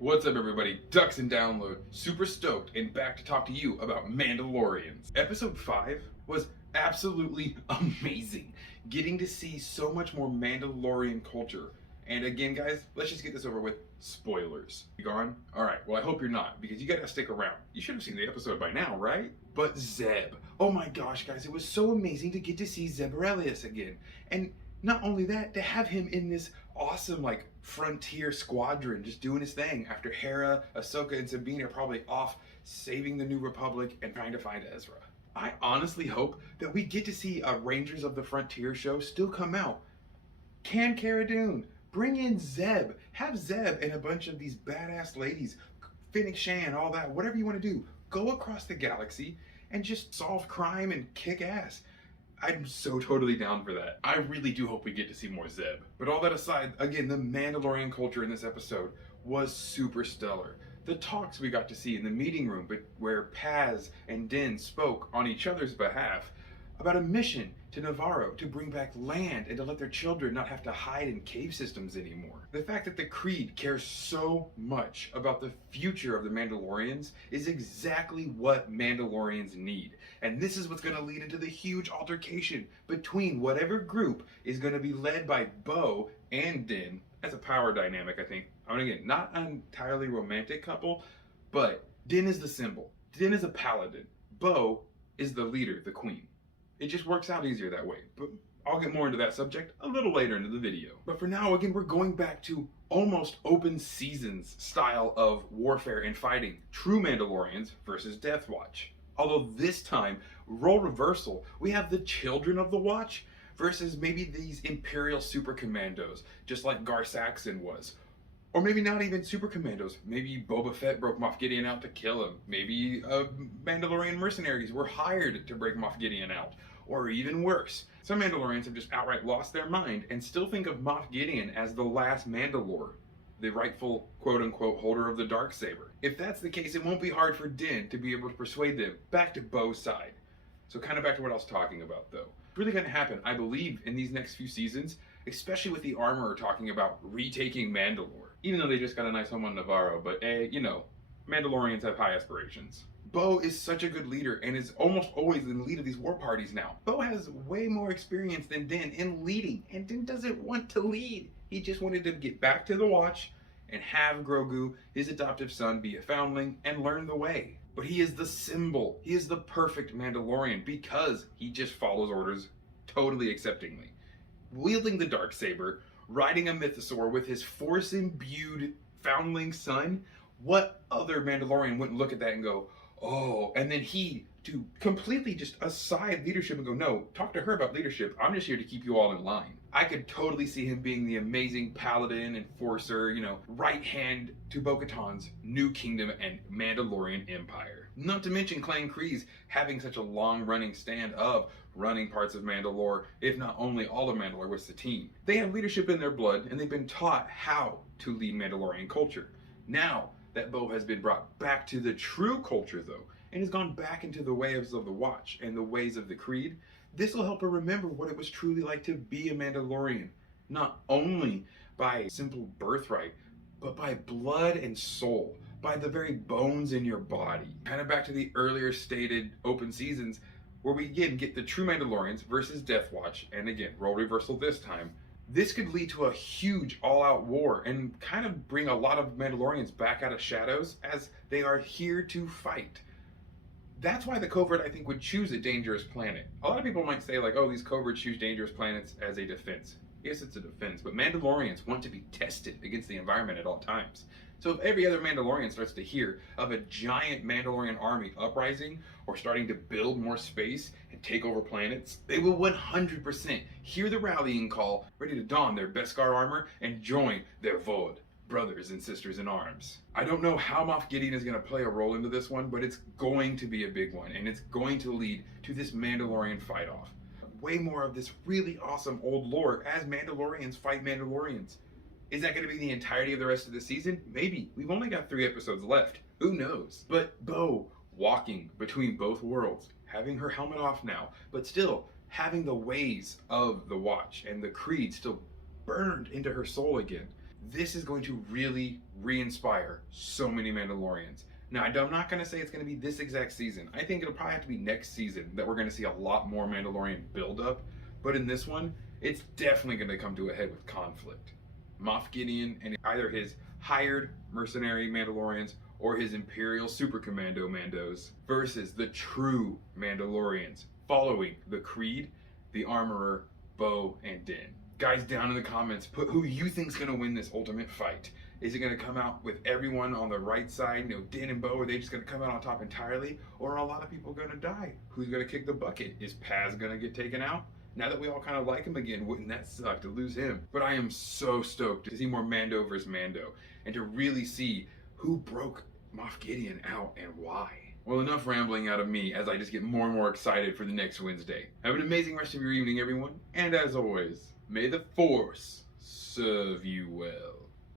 What's up, everybody? Ducks and Download. Super stoked and back to talk to you about Mandalorians. Episode 5 was absolutely amazing. Getting to see so much more Mandalorian culture. And again, guys, let's just get this over with. Spoilers. You gone? Alright, well, I hope you're not, because you gotta stick around. You should have seen the episode by now, right? But Zeb. Oh my gosh, guys, it was so amazing to get to see Zeb Orrelios again. And not only that, to have him in this awesome, frontier squadron just doing his thing after Hera, Ahsoka, and Sabine are probably off saving the New Republic and trying to find Ezra. I honestly hope that we get to see a Rangers of the Frontier show still come out. Can Cara Dune. Bring in Zeb. Have Zeb and a bunch of these badass ladies, Fennec Shan, all that, whatever you want to do. Go across the galaxy and just solve crime and kick ass. I'm so totally down for that. I really do hope we get to see more Zeb. But all that aside, again, the Mandalorian culture in this episode was super stellar. The talks we got to see in the meeting room where Paz and Din spoke on each other's behalf about a mission to Navarro to bring back land and to let their children not have to hide in cave systems anymore. The fact that the Creed cares so much about the future of the Mandalorians is exactly what Mandalorians need. And this is what's going to lead into the huge altercation between whatever group is going to be led by Bo and Din. That's a power dynamic, I think. I mean, again, not an entirely romantic couple, but Din is the symbol. Din is a paladin. Bo is the leader, the queen. It just works out easier that way, but I'll get more into that subject a little later into the video. But for now, again, we're going back to almost open seasons style of warfare and fighting. True Mandalorians versus Death Watch. Although this time, role reversal, we have the Children of the Watch versus maybe these Imperial Super Commandos, just like Gar Saxon was. Or maybe not even Super Commandos. Maybe Boba Fett broke Moff Gideon out to kill him. Maybe Mandalorian mercenaries were hired to break Moff Gideon out. Or even worse, some Mandalorians have just outright lost their mind and still think of Moff Gideon as the last Mandalore, the rightful quote-unquote holder of the Darksaber. If that's the case, it won't be hard for Din to be able to persuade them back to Bo's side. So kind of back to what I was talking about, though. It's really going to happen, I believe, in these next few seasons, especially with the Armorer talking about retaking Mandalore. Even though they just got a nice home on Navarro, but you know, Mandalorians have high aspirations. Bo is such a good leader and is almost always in the lead of these war parties now. Bo has way more experience than Din in leading, and Din doesn't want to lead. He just wanted to get back to the Watch and have Grogu, his adoptive son, be a foundling and learn the way. But he is the symbol. He is the perfect Mandalorian because he just follows orders totally acceptingly. Wielding the Darksaber, riding a mythosaur with his Force-imbued foundling son, what other Mandalorian wouldn't look at that and go, oh, and then he to completely just aside leadership and go, no, talk to her about leadership. I'm just here to keep you all in line. I could totally see him being the amazing paladin, enforcer, right hand to Bo-Katan's new kingdom and Mandalorian empire. Not to mention Clan Kryze having such a long-running stand of running parts of Mandalore, if not only all of Mandalore, with the team. They have leadership in their blood, and they've been taught how to lead Mandalorian culture. Now that Bo has been brought back to the true culture, though, and has gone back into the ways of the Watch and the ways of the Creed, this will help her remember what it was truly like to be a Mandalorian, not only by simple birthright, but by blood and soul, by the very bones in your body. Kind of back to the earlier stated open seasons, where we again get the true Mandalorians versus Death Watch, and again, role reversal this time. This could lead to a huge all-out war and kind of bring a lot of Mandalorians back out of shadows as they are here to fight. That's why the Covert, I think, would choose a dangerous planet. A lot of people might say, oh, these Coverts choose dangerous planets as a defense. Yes, it's a defense, but Mandalorians want to be tested against the environment at all times. So if every other Mandalorian starts to hear of a giant Mandalorian army uprising or starting to build more space and take over planets, they will 100% hear the rallying call, ready to don their Beskar armor and join their Vod, brothers and sisters in arms. I don't know how Moff Gideon is going to play a role into this one, but it's going to be a big one, and it's going to lead to this Mandalorian fight-off. Way more of this really awesome old lore as Mandalorians fight Mandalorians. Is that going to be the entirety of the rest of the season? Maybe. We've only got 3 episodes left. Who knows? But Bo walking between both worlds, having her helmet off now, but still having the ways of the Watch and the Creed still burned into her soul again. this is going to really re-inspire so many Mandalorians. Now, I'm not going to say it's going to be this exact season. I think it'll probably have to be next season that we're going to see a lot more Mandalorian build-up. But in this one, it's definitely going to come to a head with conflict. Moff Gideon and either his hired mercenary Mandalorians or his Imperial Super Commando Mandos versus the true Mandalorians following the Creed, the Armorer, Bo, and Din. Guys, down in the comments, put who you think's going to win this ultimate fight. Is it going to come out with everyone on the right side, Din and Bo, are they just going to come out on top entirely? Or are a lot of people going to die? Who's going to kick the bucket? Is Paz going to get taken out? Now that we all kind of like him again, wouldn't that suck to lose him? But I am so stoked to see more Mando versus Mando and to really see who broke Moff Gideon out and why. Well, enough rambling out of me as I just get more and more excited for the next Wednesday. Have an amazing rest of your evening, everyone. And as always, may the Force serve you well.